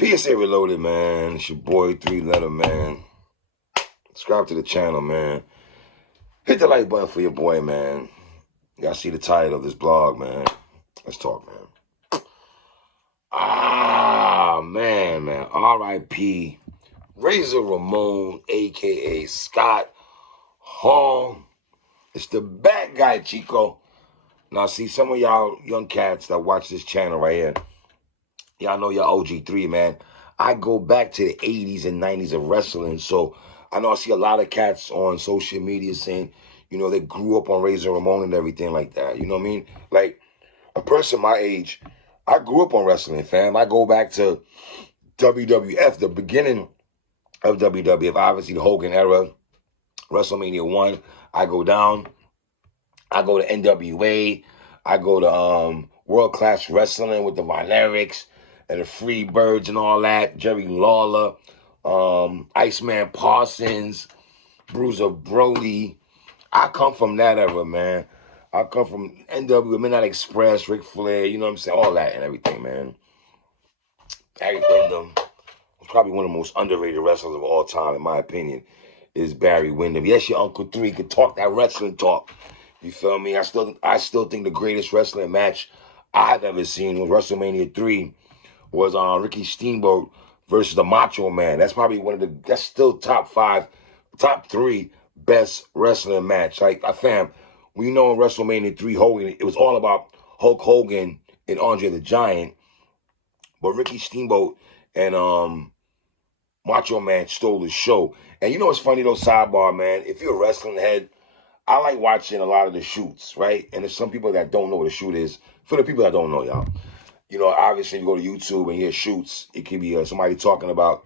PSA Reloaded, man. It's your boy, 3-letter, man. Subscribe to the channel, man. Hit the like button for your boy, man. Y'all see the title of this blog, man. Let's talk, man. Man. R.I.P. Razor Ramon, a.k.a. Scott Hall. It's the bad guy, Chico. Now, see, some of y'all young cats that watch this channel right here, y'all know your OG3, man. I go back to the 80s and 90s of wrestling, so I know I see a lot of cats on social media saying, you know, they grew up on Razor Ramon and everything like that. You know what I mean? Like, a person my age, I grew up on wrestling, fam. I go back to WWF, the beginning of WWF, obviously the Hogan era, WrestleMania 1. I go down. I go to NWA. I go to World Class Wrestling with the Von Erichs and the Freebirds and all that. Jerry Lawler, Iceman Parsons, Bruiser Brody. I come from that era, man. I come from NWA, Midnight Express, Ric Flair, you know what I'm saying? All that and everything, man. Barry Windham was probably one of the most underrated wrestlers of all time, in my opinion, is Barry Windham. Yes, your Uncle 3 could talk that wrestling talk. You feel me? I still think the greatest wrestling match I've ever seen was WrestleMania 3 was Ricky Steamboat versus the Macho Man. That's probably that's still top 3 best wrestling match. Like, fam, we know in WrestleMania 3, Hogan, it was all about Hulk Hogan and Andre the Giant, but Ricky Steamboat and Macho Man stole the show. And you know what's funny though, sidebar, man? If you're a wrestling head, I like watching a lot of the shoots, right? And there's some people that don't know what a shoot is. For the people that don't know, y'all, you know, obviously you go to YouTube and hear shoots. It could be somebody talking about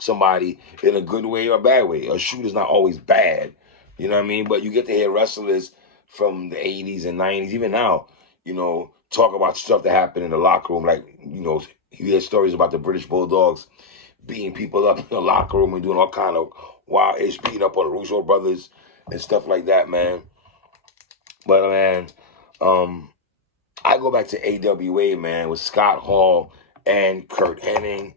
somebody in a good way or a bad way. A shoot is not always bad, you know what I mean? But you get to hear wrestlers from the 80s and 90s, even now, you know, talk about stuff that happened in the locker room. Like, you know, you hear stories about the British Bulldogs beating people up in the locker room and doing all kind of wild-ish, beating up on the Russo brothers and stuff like that, man. But, man, I go back to AWA, man, with Scott Hall and Kurt Hennig,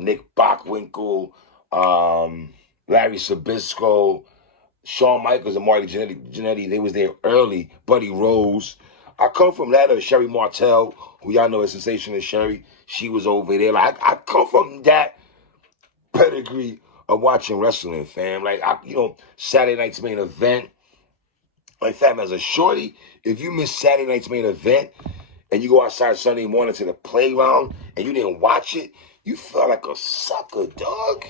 Nick Bockwinkel, Larry Sabisco, Shawn Michaels and Marty Jannetty. They was there early. Buddy Rose. I come from that. Sherry Martel, who y'all know is sensational Sherry. She was over there. Like, I come from that pedigree of watching wrestling, fam. Like, Saturday night's main event. Like, fam, as a shorty, if you miss Saturday night's main event and you go outside Sunday morning to the playground and you didn't watch it, you feel like a sucker, dog.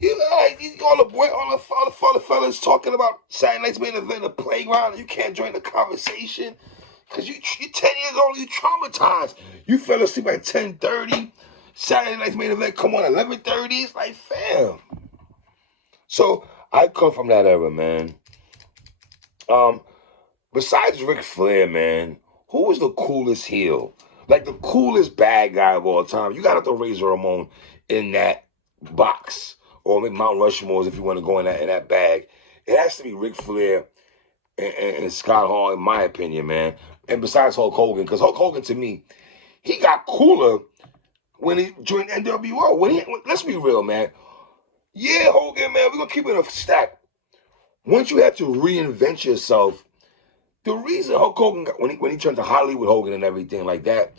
You know, like, all the fellas talking about Saturday night's main event in the playground and you can't join the conversation because you're 10 years old, you traumatized. You fell asleep at 10:30. Saturday night's main event come on at 11:30. It's like, fam. So I come from that era, man. Besides Ric Flair, man, who was the coolest heel? Like, the coolest bad guy of all time. You gotta throw Razor Ramon in that box. Or maybe Mount Rushmore's if you want to go in that bag. It has to be Ric Flair and Scott Hall, in my opinion, man. And besides Hulk Hogan, because Hulk Hogan, to me, he got cooler when he joined NWO. Let's be real, man. Yeah, Hogan, man, we're going to keep it a stack. Once you have to reinvent yourself, the reason Hulk Hogan, when he turned to Hollywood Hogan and everything like that,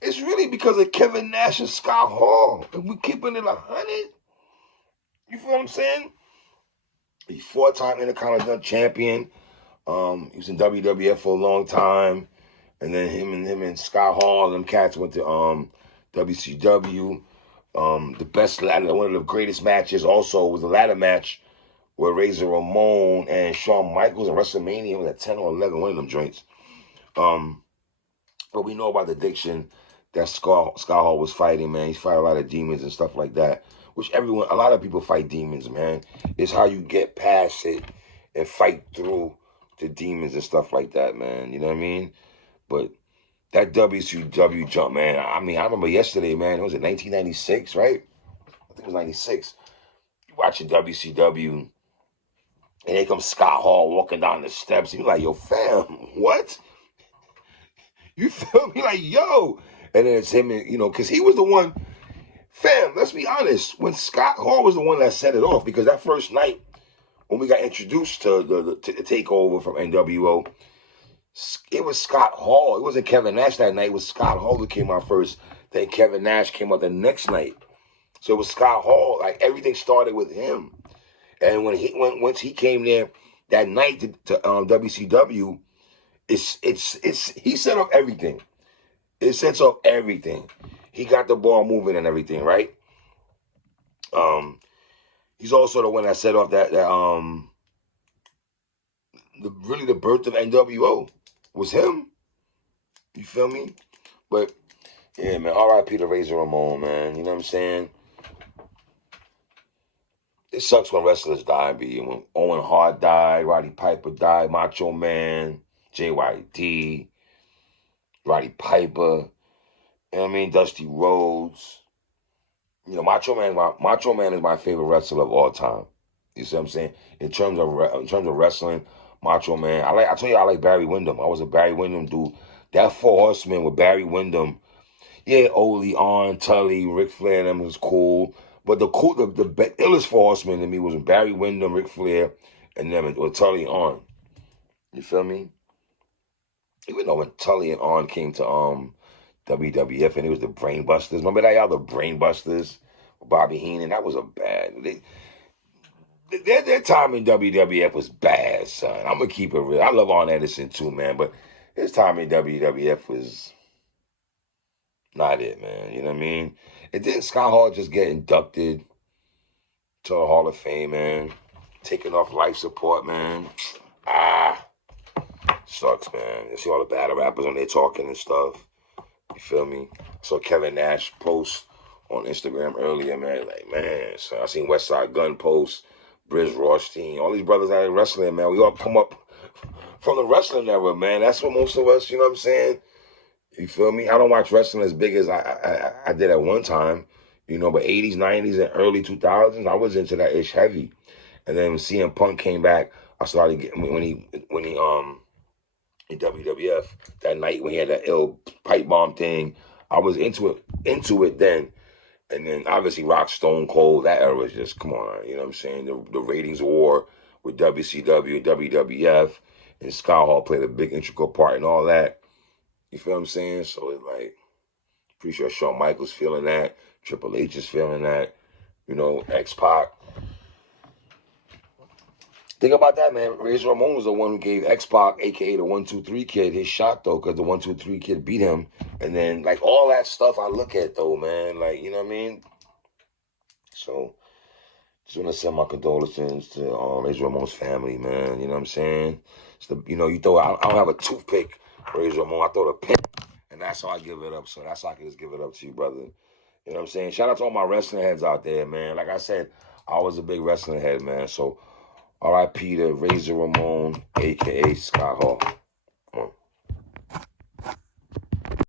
it's really because of Kevin Nash and Scott Hall. If we're keeping it 100, you feel what I'm saying? He's 4-time Intercontinental Champion. He was in WWF for a long time. And then him and Scott Hall and them cats went to WCW. The best ladder, one of the greatest matches also was the ladder match where Razor Ramon and Shawn Michaels in WrestleMania was at 10 or 11, one of them joints. But we know about the addiction that Scott Hall was fighting, man. He's fighting a lot of demons and stuff like that, which a lot of people fight demons, man. It's how you get past it and fight through the demons and stuff like that, man. You know what I mean? But that WCW jump, man, I remember yesterday, man, it was in 1996, right? I think it was 96. You watching WCW, and here comes Scott Hall walking down the steps, and you're like, yo, fam, what? You feel me? Like, yo. And then it's him, and, you know, because he was the one, fam, let's be honest, when Scott Hall was the one that set it off, because that first night, when we got introduced to the takeover from NWO, it was Scott Hall. It wasn't Kevin Nash that night. It was Scott Hall who came out first. Then Kevin Nash came out the next night. So it was Scott Hall. Like, everything started with him. And once he came there that night to WCW, he set up everything. It sets up everything. He got the ball moving and everything, right? He's also the one that set off really the birth of NWO was him. You feel me? But yeah, man, R.I.P. to Razor Ramon, man. You know what I'm saying? It sucks when wrestlers die, B. When Owen Hart died, Roddy Piper died, Macho Man, JYD, Roddy Piper, you know what I mean? Dusty Rhodes. You know, Macho Man is my favorite wrestler of all time. You see what I'm saying? In terms of wrestling, Macho Man. I told you I like Barry Windham. I was a Barry Windham dude. That Four Horsemen with Barry Windham, yeah, Ole, Arn, Tully, Ric Flair, and them was cool. But the illest Four Horsemen to me was Barry Windham, Ric Flair, and them with Tully and Arn. You feel me? Even though when Tully and Arn came to WWF and it was the Brain Busters. Remember that, y'all? The Brain Busters? Bobby Heenan. That was a bad. Their time in WWF was bad, son. I'm going to keep it real. I love Arn Anderson too, man. But his time in WWF was not it, man. You know what I mean? And didn't Scott Hall just get inducted to the Hall of Fame, man? Taking off life support, man. Sucks, man. You see all the battle rappers on there talking and stuff. You feel me? I saw Kevin Nash post on Instagram earlier, man. Like, man, so I seen Westside Gun post, Briz Rothstein, all these brothers out of wrestling, man. We all come up from the wrestling era, man. That's what most of us, you know what I'm saying? You feel me? I don't watch wrestling as big as I did at one time, you know, but 80s, 90s, and early 2000s, I was into that ish heavy. And then when CM Punk came back, I started getting, when he in WWF that night when he had that ill pipe bomb thing, I was into it then. And then obviously Rock, Stone Cold, that era was just, come on, you know what I'm saying? The ratings war with WCW, WWF, and Scott Hall played a big integral part in all that. You feel what I'm saying? So it's like, pretty sure Shawn Michaels feeling that, Triple H is feeling that, you know, X-Pac. Think about that, man. Razor Ramon was the one who gave X-Pac, a.k.a. the 1-2-3 Kid, his shot, though, because the 1-2-3 Kid beat him. And then, like, all that stuff I look at, though, man. Like, you know what I mean? So, just want to send my condolences to Razor Ramon's family, man. You know what I'm saying? It's you know, I don't have a toothpick, Razor Ramon. I throw the pen, and that's how I give it up. So that's how I can just give it up to you, brother. You know what I'm saying? Shout out to all my wrestling heads out there, man. Like I said, I was a big wrestling head, man. So, R.I.P. to Razor Ramon, a.k.a. Scott Hall. Come on.